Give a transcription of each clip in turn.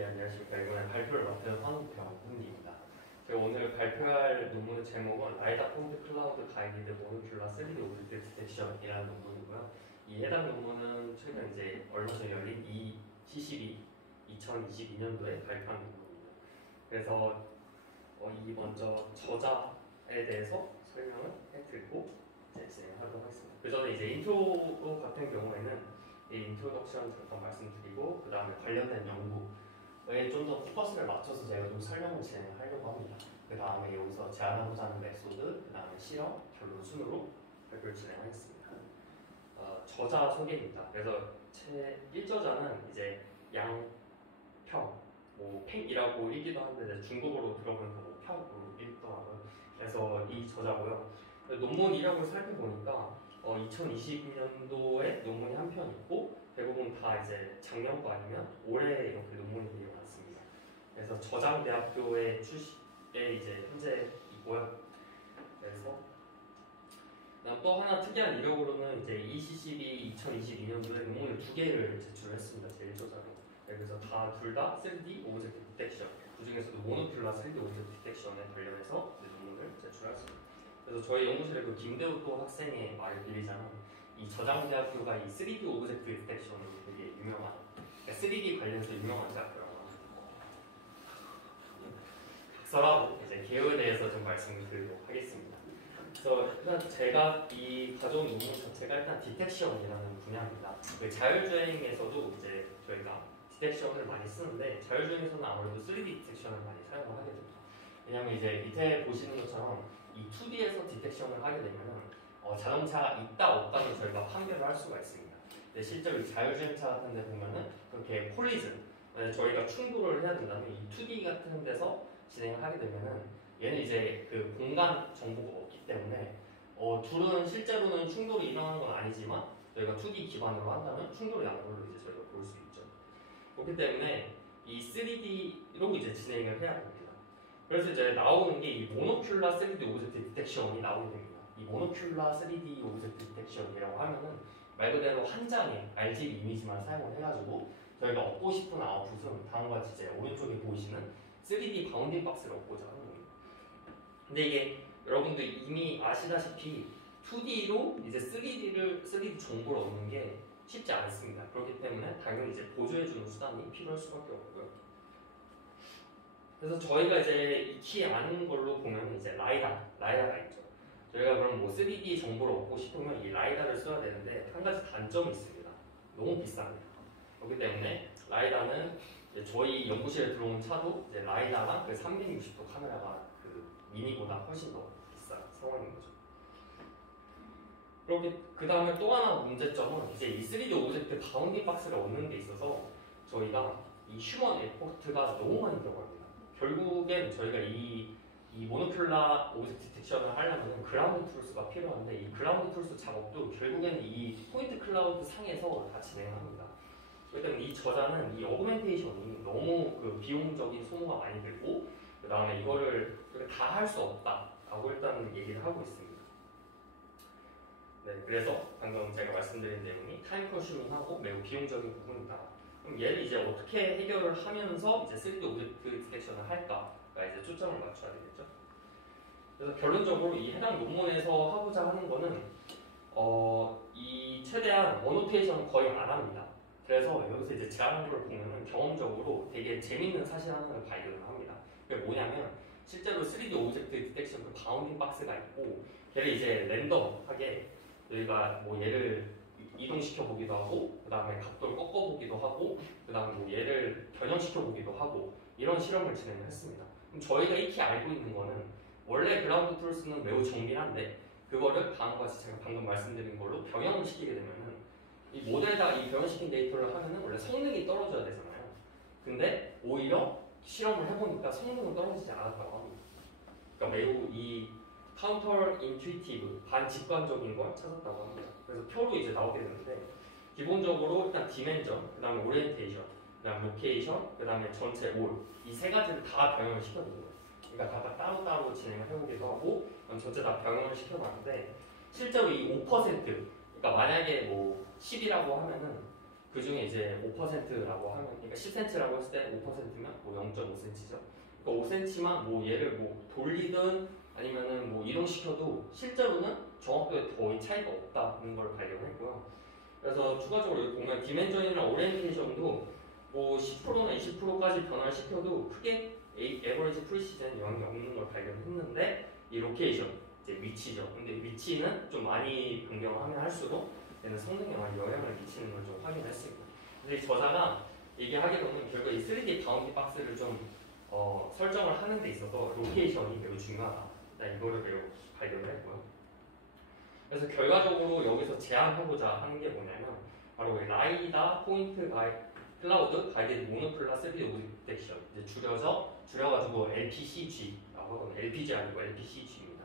예, 안녕하십니까. 이번에 발표를 맡은 황병훈입니다. 제가 오늘 발표할 논문의 제목은 라이다 폰트 클라우드 가이디드 모노큘라 3D 오브젝트 디텍션이라는 논문이고요. 이 해당 논문은 최근 이제 얼마 전에 열린 CCB 2022년도에 발표한 논문입니다. 그래서 이 먼저 저자에 대해서 설명을 해드리고 이제 진행하도록 하겠습니다. 그 전에 이제 인트로 같은 경우에는 이 인트로덕션 잠깐 말씀드리고 그 다음에 관련된 연구에 좀 더 포커스를 맞춰서 제가 좀 설명을 진행하려고 합니다. 그 다음에 여기서 제안하고자 하는 메소드, 그 다음에 실험, 결론 순으로 발표를 진행하겠습니다. 저자 소개입니다. 그래서 제 1저자는 이제 양평, 팽이라고 읽기도 하는데 중국어로 들어보니까 평으로 읽더라고요. 그래서 이 저자고요. 논문이라고 살펴보니까 2020년도에 논문이 한 편 있고 대부분 다 이제 작년 거 아니면 올해 이렇게 논문이 되게 많습니다. 그래서 저장대학교의 출시에 이제 현재 있고요. 그래서 또 하나 특이한 이력으로는 이제 ECCB 2022년도에 논문을 2개를 제출했습니다. 제 1저자로. 그래서 둘 다 3D 오브젝트 디텍션, 그 중에서도 모노큘라 3D 오브젝트 디텍션에 관련해서 논문을 제출했습니다. 그래서 저희 연구실에 그 김대우 또 학생의 말을 빌리자면 이 저장대학교가 이 3D 오브젝트 디텍션으로 되게 유명한, 그러니까 3D 관련해서 유명한 대학교라고 합니다. 각설하고 이제 개요에 대해서 좀 말씀을 드리도록 하겠습니다. 그래서 일단 제가 이 가져온 논문 자체가 일단 디텍션이라는 분야입니다. 그 자율주행에서도 이제 저희가 디텍션을 많이 쓰는데 자율주행에서는 아무래도 3D 디텍션을 많이 사용을 하게 됩니다. 왜냐하면 이제 밑에 보시는 것처럼 이 2D에서 디텍션을 하게 되면은 자동차가 있다 없다는 저희가 판별을 할 수가 있습니다. 근데 실제로 자율주행차 같은 데 보면은 그렇게 콜리즌, 저희가 충돌을 해야 된다면 이 2D 같은 데서 진행을 하게 되면은 얘는 이제 그 공간 정보가 없기 때문에 둘은 실제로는 충돌이 일어나는 건 아니지만 저희가 2D 기반으로 한다면 충돌이 나는 걸로 이제 저희가 볼 수 있죠. 그렇기 때문에 이 3D로 이제 진행을 해야 됩니다. 그래서 이제 나오는 게 이 모노큘라 3D 오브젝트 디텍션이 나오게 됩니다. 이 모노큘라 3D 오브젝트 디텍션이라고 하면은 말 그대로 한 장의 RGB 이미지만 사용을 해가지고 저희가 얻고 싶은 아웃풋은 다음과 같이 이제 오른쪽에 보이시는 3D 바운딩 박스를 얻고자 하는 겁니다. 근데 이게 여러분들 이미 아시다시피 2D로 이제 3D 정보를 얻는 게 쉽지 않습니다. 그렇기 때문에 당연히 이제 보조해주는 수단이 필요할 수밖에 없고요. 그래서 저희가 이제 익히 아는 걸로 보면 이제 라이다가 있죠. 저희가 그럼 3D 정보를 얻고 싶으면 이 라이다를 써야 되는데 한 가지 단점이 있습니다. 너무 비쌉니다. 그렇기 때문에 라이다는 저희 연구실에 들어온 차도 이제 라이다랑 그 360도 카메라가 그 미니보다 훨씬 더 비싼 상황인 거죠. 그렇게 그 다음에 또 하나 문제점은 이제 이 3D 오브젝트 바운딩 박스를 얻는 데 있어서 저희가 이 휴먼 에포트가 너무 많이 들어갑니다. 결국엔 저희가 이 모노큘라 오브젝트 디텍션을 하려면 그라운드 툴스가 필요한데 이 그라운드 툴스 작업도 결국엔 이 포인트 클라우드 상에서 다 진행합니다. 그렇기 때문에 이 저자는 이 어그멘테이션이 너무 그 비용적인 소모가 많이 들고 그 다음에 이거를 다 할 수 없다라고 일단 얘기를 하고 있습니다. 네, 그래서 방금 제가 말씀드린 내용이 타임 컨슈밍하고 매우 비용적인 부분이다. 그럼 얘를 이제 어떻게 해결을 하면서 이제 3D 오브젝트 디텍션을 할까가 이제 초점을 맞춰야 되겠죠. 그래서 결론적으로 이 해당 논문에서 하고자 하는 거는 이 최대한 어노테이션을 거의 안 합니다. 그래서 여기서 이제 제안한 걸 보면은 경험적으로 되게 재밌는 사실 하나를 발견을 합니다. 그게 뭐냐면 실제로 3D 오브젝트 디텍션 그 바운딩 박스가 있고 걔를 이제 랜덤하게 저희가 얘를 이동시켜 보기도 하고 그 다음에 각도를 꺾어 보기도 하고 그 다음에 얘를 변형시켜 보기도 하고 이런 실험을 진행을 했습니다. 그럼 저희가 익히 알고 있는 거는 원래 그라운드 툴스는 매우 정밀한데 그거를 다음과 같이 제가 방금 말씀드린 걸로 변형을 시키게 되면은 이 모델에다가 이 변형시킨 데이터를 하면은 원래 성능이 떨어져야 되잖아요. 근데 오히려 실험을 해보니까 성능은 떨어지지 않았다고 합니다. 그러니까 매우 이 카운터 인투이티브, 반직관적인 걸 찾았다고 합니다. 그래서 표로 이제 나오게 되는데 기본적으로 일단 디멘전, 그 다음에 오리엔테이션, 그 다음에 로케이션, 그 다음에 전체 올 이 세 가지를 다 병행을 시켜보는 거예요. 그러니까 다 따로따로 진행을 해보기도 하고 전체 다 병행을 시켜봤는데 실제로 이 5%, 그러니까 만약에 10이라고 하면은 그 중에 이제 5%라고 하면, 그러니까 10cm라고 했을 때 5%면 뭐 0.5cm죠. 그러니까 5cm만 뭐 얘를 뭐 돌리든 아니면은 뭐 이동시켜도 실제로는 정확도에 거의 차이가 없다는 걸 발견했고요. 그래서 추가적으로 여기 보면 디멘전이랑 오리엔테이션도 뭐 10%나 20%까지 변화를 시켜도 크게 에버리지 프리시즌 영향이 없는 걸 발견했는데, 이 로케이션, 이제 위치죠. 근데 위치는 좀 많이 변경하면 할수록 얘는 성능에 많이 영향을 미치는 걸 좀 확인했습니다. 근데 이 저자가 얘기하게 되면 결국 이 3D 바운디 박스를 좀 설정을 하는 데 있어서 로케이션이 매우 중요하다. 이거를 매우 발견을 했고요. 그래서 결과적으로 여기서 제안하고자 하는 게 뭐냐면 바로 라이다 포인트 클라우드 가이드 모노클라 3D 오브젝트 디텍션, 이제 줄여가지고 LPCG라고 하거든요. LPG 아니고 LPCG입니다.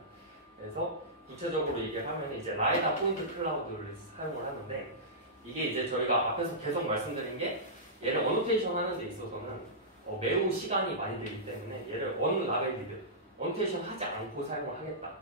그래서 구체적으로 얘기를 하면 이제 라이다 포인트 클라우드를 사용을 하는데, 이게 이제 저희가 앞에서 계속 말씀드린 게 얘를 어노테이션 하는 데 있어서는 매우 시간이 많이 들기 때문에 얘를 언라벨리드, 어노테이션 하지 않고 사용을 하겠다,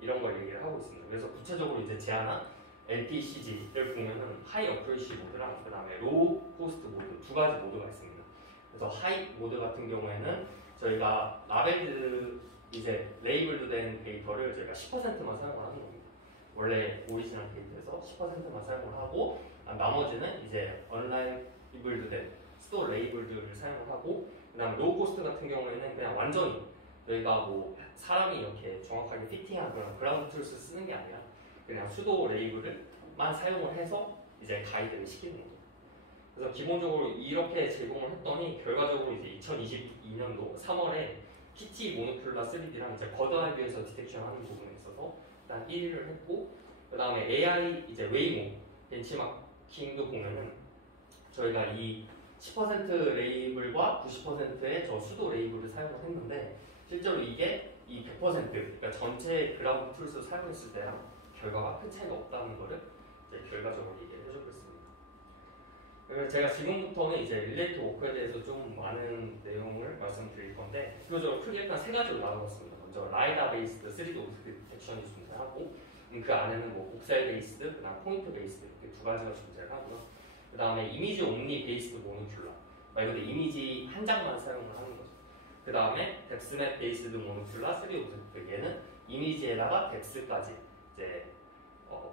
이런 걸 얘기를 하고 있습니다. 그래서 구체적으로 이제 제안한 LPCG를 보면은 하이 어큐레시 모드랑 그 다음에 로우 코스트 모드 두 가지 모드가 있습니다. 그래서 하이 모드 같은 경우에는 저희가 라벨드 이제 레이블드 된 데이터를 저희가 10%만 사용을 하는 겁니다. 원래 오리지널 데이터에서 10%만 사용을 하고, 나머지는 이제 언라벨드 된 스토어 레이블드를 사용을 하고, 그 다음에 로우 코스트 같은 경우에는 그냥 완전히 저희가 뭐 사람이 이렇게 정확하게 피팅한 그런 그라운드 툴스 쓰는 게 아니라 그냥 수도 레이블을만 사용을 해서 이제 가이드를 시키는 거죠. 그래서 기본적으로 이렇게 제공을 했더니 결과적으로 이제 2022년도 3월에 PT 모노큘라 3D랑 이제 버드아이비에서 디텍션하는 부분에 있어서 일단 1위를 했고, 그 다음에 AI 이제 웨이모 벤치마킹도 보면은 저희가 이 10% 레이블과 90%의 저 수도 레이블을 사용을 했는데, 실제로 이게 이 100% 그러니까 전체 그라운드 툴스 사용했을 때랑 결과가 큰 차이가 없다는 거를 이제 결과적으로 얘기를 해주고 있습니다. 그래서 제가 지금부터는 이제 릴레이트 워크에 대해서 좀 많은 내용을 말씀드릴 건데, 기본적으로 크게 일단 세 가지로 나눠봤습니다. 먼저 라이다 베이스드 3D 오브젝트 디텍션이 존재하고, 그 안에는 뭐 복셀 베이스드, 그다음 포인트 베이스드 이렇게 두 가지가 존재를 하고요. 그 다음에 이미지 옴니 베이스드 모노큘라, 말 그대로 이미지 한 장만 사용을 하는 거죠. 그 다음에 덱스맵 베이스드 모노큘라 3D 오브젝트, 얘는 이미지에다가 덱스까지 이제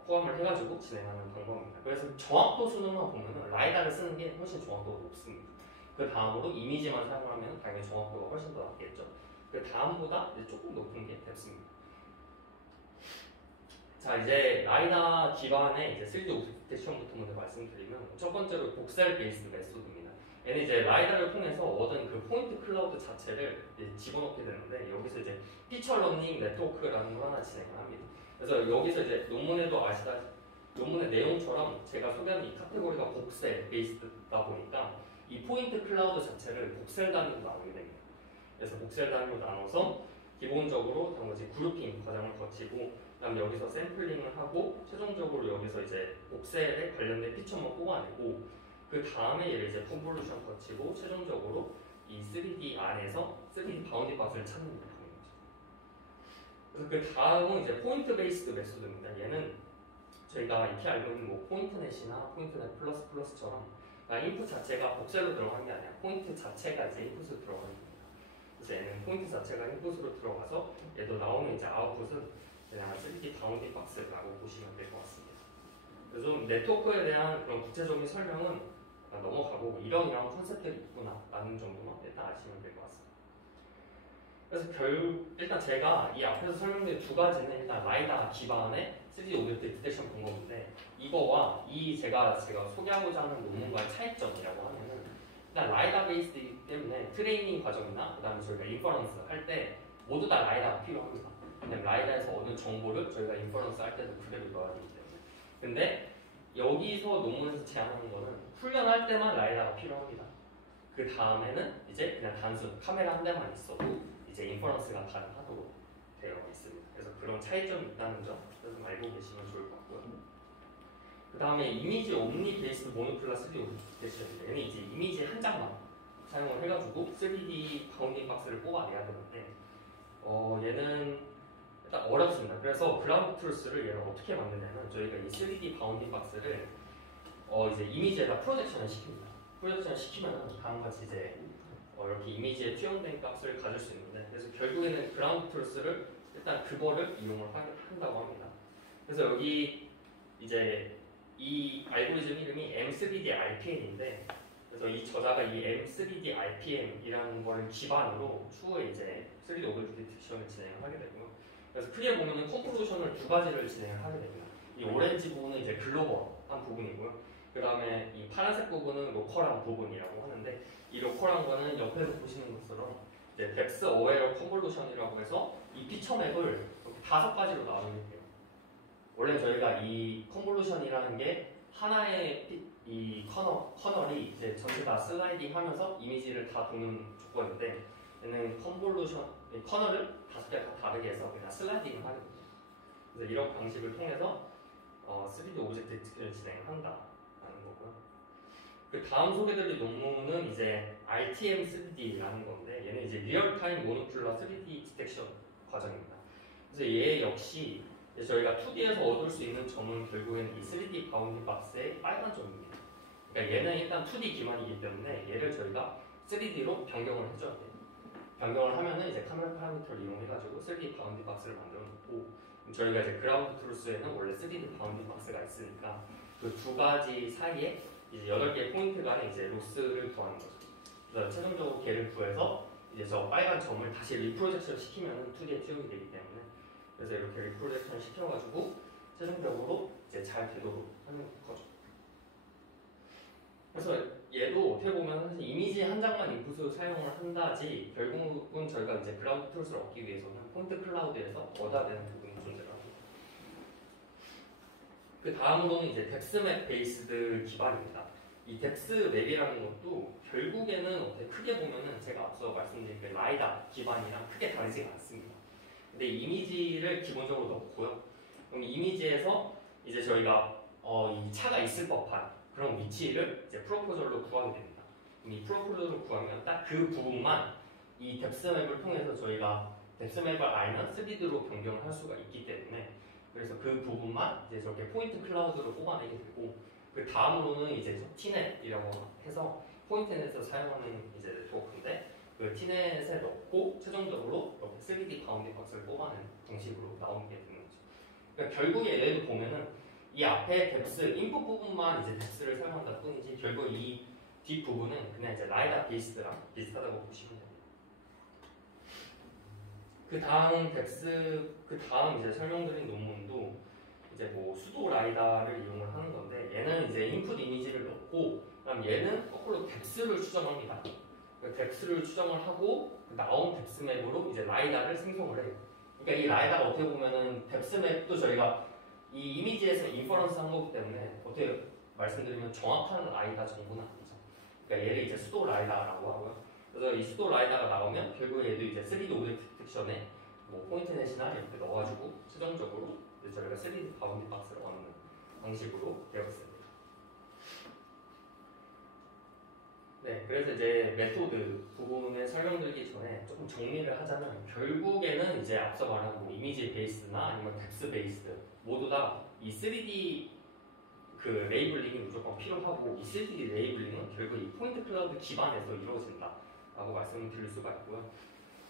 포함을 해가지고 진행하는 방법입니다. 그래서 정확도 수능만 보면은 라이다를 쓰는 게 훨씬 정확도가 높습니다. 그 다음으로 이미지만 사용하면 당연히 정확도가 훨씬 더 낮겠죠. 그 다음보다 이제 조금 높은 게 덱스입니다. 자, 이제 라이다 기반의 이제 3D 오브젝트 디텍션부터 먼저 말씀드리면, 첫 번째로 복셀 베이스드 메소드입니다. 얘는 이제 라이다를 통해서 얻은 그 포인트 클라우드 자체를 집어넣게 되는데, 여기서 이제 피처 러닝 네트워크라는 걸 하나 진행을 합니다. 그래서 여기서 이제 논문에도 논문의 내용처럼 제가 소개하는 이 카테고리가 복셀 베이스드다 보니까 이 포인트 클라우드 자체를 복셀 단위로 나누게 됩니다. 그래서 복셀 단위로 나눠서 기본적으로 단지 그룹핑 과정을 거치고, 그다음 여기서 샘플링을 하고 최종적으로 여기서 이제 복셀에 관련된 피처만 뽑아내고, 그 다음에 얘를 이제 컨볼루션 거치고 최종적으로 이 3D 안에서 3D 바운디 박스를 찾는 거죠. 그래서 그 다음은 이제 포인트 베이스드 메소드입니다. 얘는 저희가 익히 알고 있는 뭐 포인트넷이나 포인트넷 플러스 플러스처럼 인풋 자체가 복셀로 들어간 게 아니라 포인트 자체가 이제 인풋으로 들어가는 겁니다. 그래서 얘는 포인트 자체가 인풋으로 들어가서 얘도 나오는 이제 아웃풋은 그냥 3D 바운디 박스라고 보시면 될 것 같습니다. 그래서 좀 네트워크에 대한 그런 구체적인 설명은 넘어가고 이런 컨셉들이 있구나 라는 정도만 일단 아시면 될 것 같습니다. 그래서 일단 제가 이 앞에서 설명드린 두 가지는 일단 라이다 기반의 3D 오브젝트 디텍션 방법인데, 이거와 이 제가 소개하고자 하는 논문과의 차이점이라고 하면은, 일단 라이다 베이스이기 때문에 트레이닝 과정이나 그다음에 저희가 인퍼런스 할 때 모두 다 라이다가 필요합니다. 왜냐면 라이다에서 얻은 정보를 저희가 인퍼런스 할 때도 그대로 넣어야 되기 때문에. 근데 여기서 논문에서 제안하는 거는 훈련할 때만 라이다가 필요합니다. 그 다음에는 이제 그냥 단순 카메라 한 대만 있어도 이제 인퍼런스가 가능하도록 되어 있습니다. 그래서 그런 차이점이 있다는 점 좀 알고 계시면 좋을 것 같고요. 그 다음에 이미지 옴니 베이스드 모노큘라 3D 오브젝트 디텍션인데, 얘는 이제 이미지 한 장만 사용을 해가지고 3D 바운딩 박스를 뽑아내야 되는데, 얘는 일단 어렵습니다. 그래서 그라운드 툴스를 얘를 어떻게 만드냐면, 저희가 이 3D 바운딩 박스를 이제 이미지에다 프로젝션을 시킵니다. 프로젝션을 시키면 다음과 같이 이제 이렇게 이미지에 투영된 값을 가질 수 있는데, 그래서 결국에는 그라운드 트루스를 일단 그거를 이용을 한다고 합니다. 그래서 여기 이제 이 알고리즘 이름이 M3D RPM인데, 그래서 이 저자가 이 M3D RPM이라는 거를 기반으로 추후에 이제 3D 오브젝트 디텍션을 진행을 하게 되고요. 그래서 크게 보면은 컴포지션을 두 가지를 진행을 하게 됩니다. 이 오렌지 부분은 이제 글로벌한 부분이고요. 그 다음에 이 파란색 부분은 로컬한 부분이라고 하는데, 이 로컬한 거는 옆에서 보시는 것처럼 이제 뎁스 어웨어 컨볼루션이라고 해서 이 피처 맵을 이렇게 5가지로 나누게요. 원래 저희가 이 컨볼루션이라는 게 하나의 이 커널이 이제 전부 다 슬라이딩 하면서 이미지를 다 도는 조건인데, 얘는 컨볼루션, 커널을 5개 다 다르게 해서 그냥 슬라이딩을 하거든요. 그래서 이런 방식을 통해서 3D 오브젝트 디텍션을 진행한다라는 거고요. 그 다음 소개드릴 논문은 이제 RTM3D라는 건데, 얘는 이제 리얼타임 모노큘러 3D 디텍션 과정입니다. 그래서 얘 역시 저희가 2D에서 얻을 수 있는 점은 결국엔 이 3D 바운딩 박스의 빨간 점입니다. 그러니까 얘는 일단 2D 기반이기 때문에 얘를 저희가 3D로 변경을 해줘야 돼요. 변경을 하면은 이제 카메라 파라미터를 이용해가지고 3D 바운딩 박스를 만들어 놓고, 저희가 이제 그라운드 트루스에는 원래 3D 바운딩 박스가 있으니까 그 두 가지 사이에 이제 8개의 포인트 간에 이제 로스를 구하는 거죠. 그래서 최종적으로 걔를 구해서 이제 저 빨간 점을 다시 리프로젝션 시키면 2D에 투영이 되기 때문에, 그래서 이렇게 리프로젝션 시켜가지고 최종적으로 이제 잘 되도록 하는 거죠. 그래서 얘도 어떻게 보면 사실 이미지 한 장만 인풋으로 사용을 한다지, 결국은 저희가 이제 그라운드 트루스를 얻기 위해서는 포인트 클라우드에서 얻어야 되는 부분이 존재합니다. 그 다음으로는 이제 뎁스맵 베이스드 기반입니다. 이 뎁스맵이라는 것도 결국에는 어떻게 크게 보면은 제가 앞서 말씀드린 그 라이다 기반이랑 크게 다르지가 않습니다. 근데 이미지를 기본적으로 넣고요. 그럼 이미지에서 이제 저희가 이 차가 있을 법한 그런 위치를 이제 프로포절로 구하게 됩니다. 이 프로포절로 구하면 딱 그 부분만 이 뎁스맵을 통해서 저희가 뎁스맵을 알면 3D로 변경을 할 수가 있기 때문에, 그래서 그 부분만 이제 저렇게 포인트 클라우드로 뽑아내게 되고, 그 다음으로는 이제 티넷이라고 해서 포인트넷에서 사용하는 이제 네트워크인데, 그 티넷에 넣고 최종적으로 이렇게 3D 바운딩 박스를 뽑아내는 방식으로 나오게 되는 거죠. 그러니까 결국에 얘도 보면은 이 앞에 뎁스 인풋 부분만 이제 뎁스를 사용한다 뿐이지, 결국 이 뒷 부분은 그냥 이제 라이다 베이스랑 비슷하다고 보시면 됩니다. 그 다음 뎁스, 그 다음 이제 설명드린 논문도 이제 뭐 수도 라이다를 이용을 하는 건데, 얘는 이제 인풋 이미지를 넣고, 그다음 얘는 거꾸로 뎁스를 추정합니다. 뎁스를 추정을 하고 나온 뎁스맵으로 이제 라이다를 생성을 해요. 그러니까 이 라이다가 어떻게 보면은 뎁스맵도 저희가 이 이미지에서 인퍼런스 한 거기 때문에 어떻게 말씀드리면 정확한 라이다 정보는 아니죠. 그러니까 얘를 이제 수도 라이다라고 하고요. 그래서 이 수도 라이다가 나오면 결국 얘도 이제 3D 오브젝트 디텍션에 뭐 포인트넷이나 이렇게 넣어가지고 최종적으로 이제 저희가 3D 바운딩 박스를 얻는 방식으로 되어 있습니다. 네, 그래서 이제 메소드 부분을 설명드리기 전에 조금 정리를 하자면, 결국에는 이제 앞서 말한 뭐 이미지 베이스나 아니면 뎁스 베이스 모두 다 이 3D 그 레이블링이 무조건 필요하고, 이 3D 레이블링은 결국 이 포인트 클라우드 기반에서 이루어진다라고 말씀을 드릴 수가 있고요.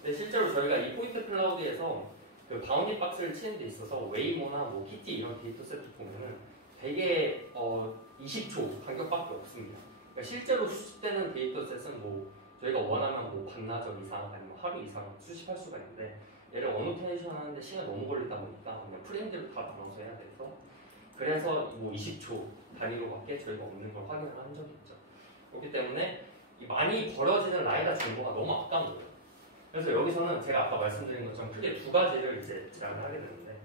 근데 실제로 저희가 이 포인트 클라우드에서 그 바운딩 박스를 치는 데 있어서 웨이모나 뭐 키티 이런 데이터 세트 보면은 되게 20초 간격밖에 없습니다. 그러니까 실제로 수집되는 데이터셋은 뭐 저희가 원하면 뭐 반나절 이상 아니면 하루 이상 수집할 수가 있는데, 얘를 어노테이션 하는데 시간이 너무 걸리다 보니까 그냥 프레임들을 다 나눠서 해야 돼서, 그래서 뭐 20초 단위로밖에 저희가 없는 걸 확인을 한 적이 있죠. 그렇기 때문에 이 많이 버려지는 라이다 정보가 너무 아까운 거예요. 그래서 여기서는 제가 아까 말씀드린 것처럼 크게 두 가지를 이제 제안을 하게 되는데,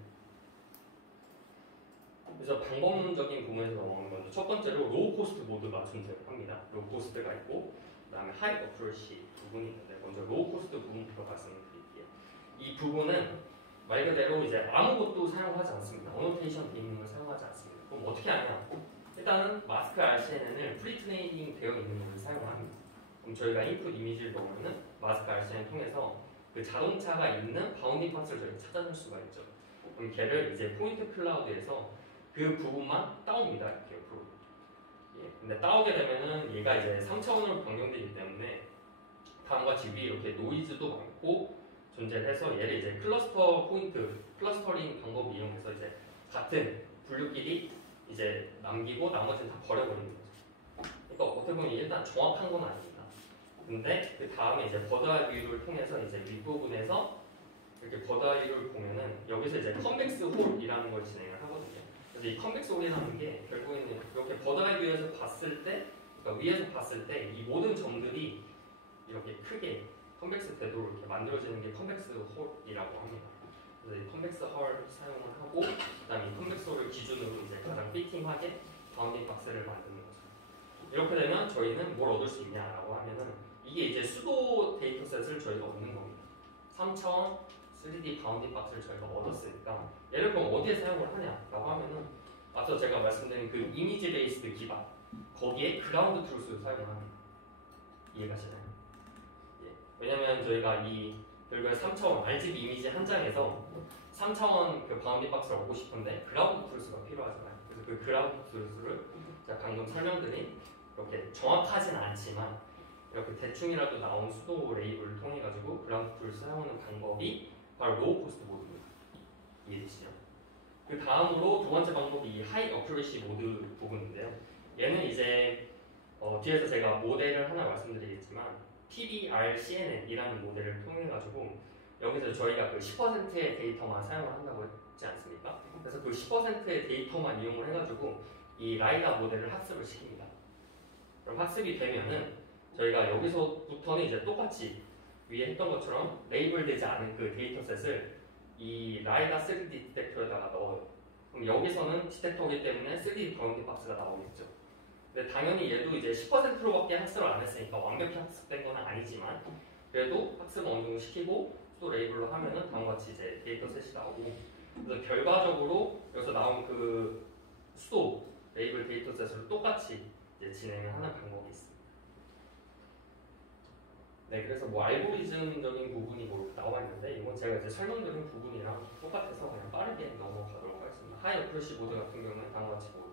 그래서 방법론적인 부분에서 넘어가는 건데, 첫 번째로 로우 코스트 모드가 존재를 합니다. 로우 코스트가 있고, 그 다음에 하이 어큐러시 부분이 있는데, 먼저 로우 코스트 부분부터 말씀을 드릴게요. 이 부분은 말 그대로 이제 아무것도 사용하지 않습니다. 어노테이션 기능을 사용하지 않습니다. 그럼 어떻게 하냐? 일단은 마스크 RCNN을 프리트레이닝 되어 있는 걸 사용합니다. 그럼 저희가 인풋 이미지를 넣으면은 마스크 RCN을 통해서 그 자동차가 있는 바운딩 박스를 저희가 찾아낼 수가 있죠. 그럼 걔를 이제 포인트 클라우드에서 그 부분만 따옵니다. 이렇게 옆으로. 근데 따오게 되면은 얘가 이제 3차원으로 변경되기 때문에 다음과 같이 위에 이렇게 노이즈도 많고 존재를 해서 얘를 이제 클러스터 포인트, 클러스터링 방법을 이용해서 이제 같은 분류끼리 이제 남기고 나머지는 다 버려버리는 거죠. 그러니까 어떻게 보면 일단 정확한 건 아닙니다. 근데 그 다음에 이제 버드아이뷰를 통해서 이제 윗부분에서 이렇게 버드아이뷰를 보면은 여기서 이제 컨벡스 홀이라는 걸 진행을 하거든요. 그래서 이 컨벡스 홀이라는 게 결국에는 이렇게 버드아이뷰에서 봤을 때, 그러니까 위에서 봤을 때 이 모든 점들이 이렇게 크게 컨벡스 궤도로 이렇게 만들어지는 게 컨벡스 홀이라고 합니다. 그래서 이 컨벡스 홀 사용을 하고, 그다음에 이 컨벡스 홀을 기준으로 이제 가장 피팅하게 바운딩 박스를 만드는 거죠. 이렇게 되면 저희는 뭘 얻을 수 있냐라고 하면은 이게 이제 수도 데이터셋을 저희가 얻는 겁니다. 3차원 3D 바운딩 박스를 저희가 얻었으니까 얘를 그럼 어디에 사용을 하냐라고 하면은 앞서 제가 말씀드린 그 이미지 베이스드 기반 거기에 그라운드 트루스를 사용을 합니다. 이해가시나요? 왜냐면 저희가 이 결국에 3차원 RGB 이미지 한 장에서 3차원 그 바운딩 박스를 얻고 싶은데 그라운드 트루스가 필요하잖아요. 그래서 그 그라운드 트루스를 제가 방금 설명드린 이렇게 정확하진 않지만 이렇게 대충이라도 나온 수도 레이블을 통해 가지고 그라운드 트루스 사용하는 방법이 바로 로우 코스트 모드입니다. 이해되시죠? 그 다음으로 두 번째 방법이 이 하이 어큐레시 모드 부분인데요. 얘는 이제 뒤에서 제가 모델을 하나 말씀드리겠지만 PBRCNN이라는 모델을 통해 가지고 여기서 저희가 그 10%의 데이터만 사용을 한다고 했지 않습니까? 그래서 그 10%의 데이터만 이용을 해가지고 이 라이다 모델을 학습을 시킵니다. 그럼 학습이 되면은 저희가 여기서부터는 이제 똑같이 위에 했던 것처럼 레이블되지 않은 그 데이터셋을 이 라이다 3D 디텍터에다가 넣어요. 그럼 여기서는 디텍터이기 때문에 3D 바운딩 박스가 나오겠죠. 근데 당연히 얘도 이제 10%로밖에 학습을 안 했으니까 완벽히 학습된 건 아니지만 그래도 학습 어느 정도 시키고 또 레이블로 하면은 다음과 같이 이제 데이터셋이 나오고 그래서 결과적으로 여기서 나온 그 수도 레이블 데이터셋을 똑같이 이제 진행을 하는 방법이 있습니다. 네, 그래서 뭐 알고리즘적인 부분이 뭐 나와 있는데 이건 제가 이제 설명드린 부분이랑 똑같아서 그냥 빠르게 넘어가도록 하겠습니다. 하이 어큐러시 모드 같은 경우는 다음과 같이 뭐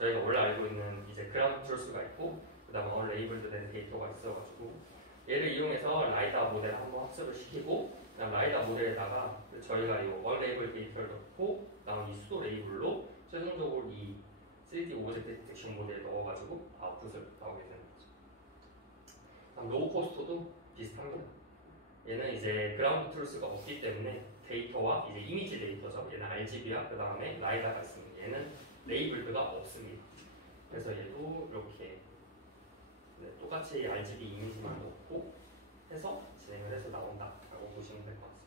저희가 원래 알고 있는 이제 그라운드 트루스가 있고 그다음에 언레이블드 된 데이터가 있어가지고 얘를 이용해서 라이다 모델을 한번 학습을 시키고 그다음 라이다 모델에다가 저희가 이 언레이블 데이터를 넣고 그다음 이 수도 레이블로 최종적으로 이 3D 오브젝트 디텍션 모델에 넣어가지고 아웃풋을 나오게 되는 거죠. 다음 로우 코스트도 비슷합니다. 얘는 이제 그라운드 트루스가 없기 때문에 데이터와 이제 이미지 데이터죠. 얘는 RGB와 그 다음에 라이다가 있습니다. 얘는 레이블드가 없습니다. 그래서 얘도 이렇게 네, 똑같이 RGB 이미지만 넣고 해서 진행을 해서 나온다라고 보시면 될 것 같습니다.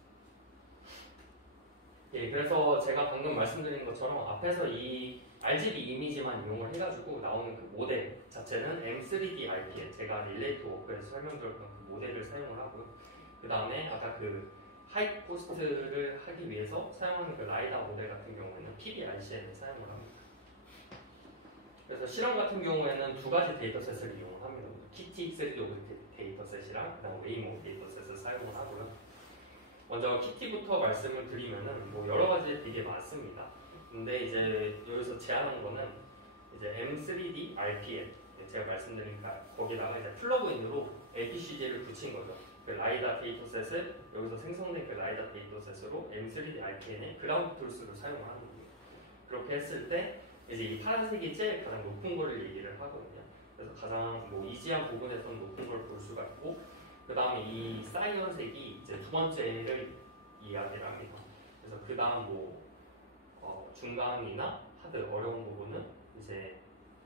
예, 그래서 제가 방금 말씀드린 것처럼 앞에서 이 RGB 이미지만 이용을 해가지고 나오는 그 모델 자체는 M3D RPN 제가 릴레이트 워크에서 설명드렸던 그 모델을 사용을 하고요. 그 다음에 아까 그 하이 코스트를 하기 위해서 사용하는 그 라이다 모델 같은 경우에는 PBRCN을 사용을 합니다. 그래서 실험 같은 경우에는 두 가지 데이터셋을 이용을 합니다. 키티 3D 오브젝트 데이터셋이랑 그 다음에 웨이모 데이터셋을 사용을 하고요. 먼저 키티부터 말씀을 드리면은 뭐 여러 가지 되게 많습니다. 근데 이제 여기서 제안한 거는 이제 M3D RPN 제가 말씀드린 거기다가 이제 플러그인으로 LPCG를 붙인 거죠. 그 라이다 데이터셋을 여기서 생성된 그 라이다 데이터셋으로 M3D RPN의 그라운드 트루스를 사용을 하는 겁니다. 그렇게 했을 때 이제 이 파란색이 제일 가장 높은 거를 얘기를 하거든요. 그래서 가장 뭐 이지한 부분에서는 높은 걸 볼 수가 있고 그 다음에 이 사이언색이 이제 두 번째를 이야기를 합니다. 그래서 그 다음 뭐 중간이나 하드 어려운 부분은 이제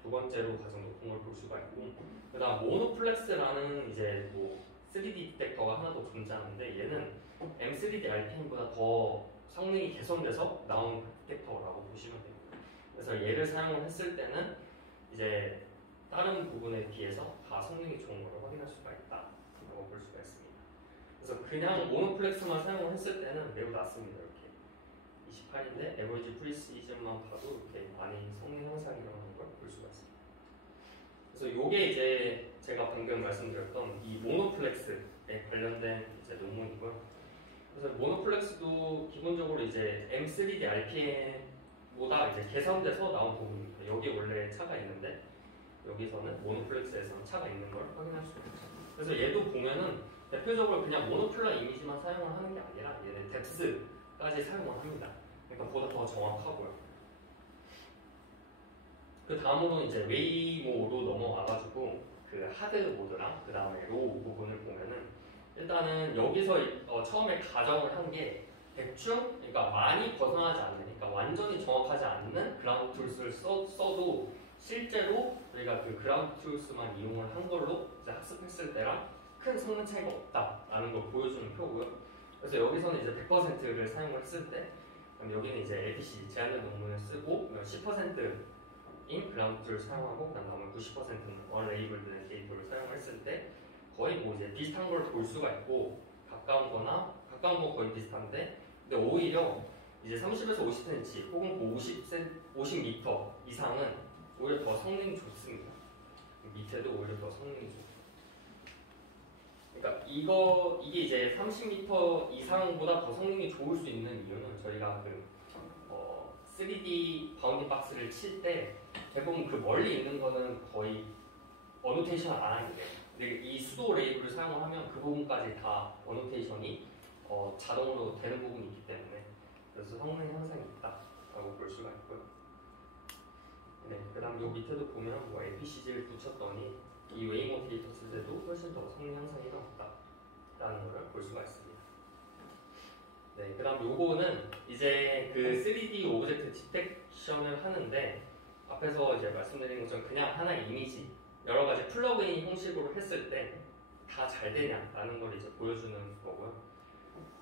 두 번째로 가장 높은 걸 볼 수가 있고 그 다음 모노플렉스라는 이제 뭐 3D 디텍터가 하나 더 존재하는데 얘는 M3D RPN보다 더 성능이 개선돼서 나온 디텍터라고 보시면 됩니다. 그래서 얘를 사용을 했을 때는 이제 다른 부분에 비해서 다 성능이 좋은 걸 확인할 수가 있다라고 볼 수가 있습니다. 그래서 그냥 모노플렉스만 사용을 했을 때는 매우 낮습니다. 이렇게 28인데 에버리지 프리시즌만 봐도 이렇게 많이 성능 향상이 일어나는 걸 볼 수가 있습니다. 그래서 요게 이제 제가 방금 말씀드렸던 이 모노플렉스에 관련된 이제 논문이고요. 그래서 모노플렉스도 기본적으로 이제 M3D RPN보다 이제 개선돼서 나온 부분입니다. 여기 원래 차가 있는데 여기서는 모노플렉스에서는 차가 있는 걸 확인할 수 있죠. 그래서 얘도 보면은 대표적으로 그냥 모노큘러 이미지만 사용을 하는 게 아니라 얘네 뎁스까지 사용을 합니다. 그러니까 보다 더 정확하고요. 그 다음으로 이제 웨이모로 넘어와가지고 그 하드 모드랑 그 다음에 로우 부분을 보면은 일단은 여기서 처음에 가정을 한 게 대충 그러니까 많이 벗어나지 않는 그러니까 완전히 정확하지 않는 그라운드 툴스를 써도 실제로 저희가 그 그라운드 툴스만 이용을 한 걸로 이제 학습했을 때랑 큰 성능 차이가 없다라는 걸 보여주는 표고요. 그래서 여기서는 이제 100%를 사용을 했을 때 여기는 이제 LPC 제한된 논문을 쓰고 10%인 그라운드 툴을 사용하고 그다음 나머지 90%는 언레이블드 데이터를 사용했을 때 거의 뭐 이제 비슷한 걸 볼 수가 있고 가까운 건 거의 비슷한데 근데 오히려 이제 30에서 50cm 혹은 50m 이상은 오히려 더 성능이 좋습니다. 밑에도 오히려 더 성능이 좋고 그러니까 이게 이제 30m 이상보다 더 성능이 좋을 수 있는 이유는 저희가 그 3D 바운딩 박스를 칠 때 대부분 그 멀리 있는 거는 거의 어노테이션을 안 하게 돼요. 근데 이 수도 레이블을 사용을 하면 그 부분까지 다 어노테이션이 자동으로 되는 부분이 있기 때문에 그래서 성능 향상이 있다라고 볼 수가 있고요. 네, 그다음 요 밑에도 보면 뭐 LPCG를 붙였더니 이 웨이모 데이터 쓸 때도 훨씬 더 성능 향상이 일어났다라는 걸 볼 수가 있습니다. 네, 그다음 요거는 이제 그 3D 오브젝트 디텍션을 하는데 앞에서 이제 말씀드린 것처럼 그냥 하나의 이미지 여러 가지 플러그인 형식으로 했을 때 다 잘 되냐라는 걸 이제 보여주는 거고요.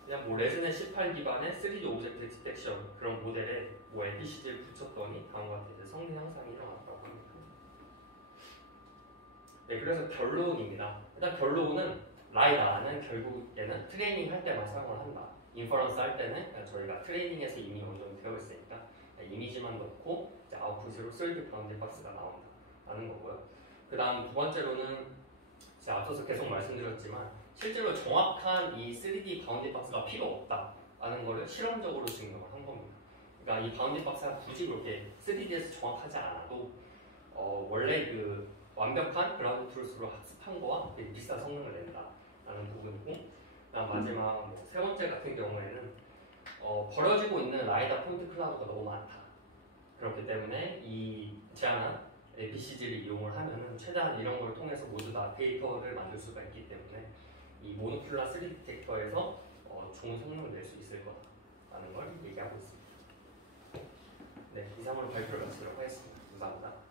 그냥 뭐 레즈넷 18 기반의 3D 오브젝트 디텍션 그런 모델에 뭐 LPCG를 붙였더니 다음과 같이 이제 성능 향상이 일어났다고 합니다. 네, 그래서 결론입니다. 일단 결론은 라이다는 결국 얘는 트레이닝 할 때만 사용을 한다. 인퍼런스 할 때는 저희가 트레이닝에서 이미 어느 정도 되어 있으니까 이미지만 넣고 이제 아웃풋으로 3D 바운딩 박스가 나온다라는 거고요. 그 다음 두 번째로는 제가 앞서서 계속 말씀드렸지만 실제로 정확한 이 3D 바운딩 박스가 필요 없다라는 거를 실험적으로 증명을 한 겁니다. 그러니까 이 바운딩 박스가 굳이 그렇게 3D에서 정확하지 않아도 원래 그 완벽한 그라운드 트루스로 학습한 거와 비슷한 성능을 낸다라는 부분이고 그다음 마지막 세 번째 같은 경우에는 벌어지고 있는 라이다 포인트 클라우드가 너무 많다. 그렇기 때문에 이 제한한 LPCG를 이용을 하면은 최대한 이런 걸 통해서 모두 다 데이터를 만들 수가 있기 때문에 이 모노큘라 3D 디텍터에서 좋은 성능을 낼 수 있을 거다라는 걸 얘기하고 있습니다. 네, 이상으로 발표를 마치도록 하겠습니다. 감사합니다.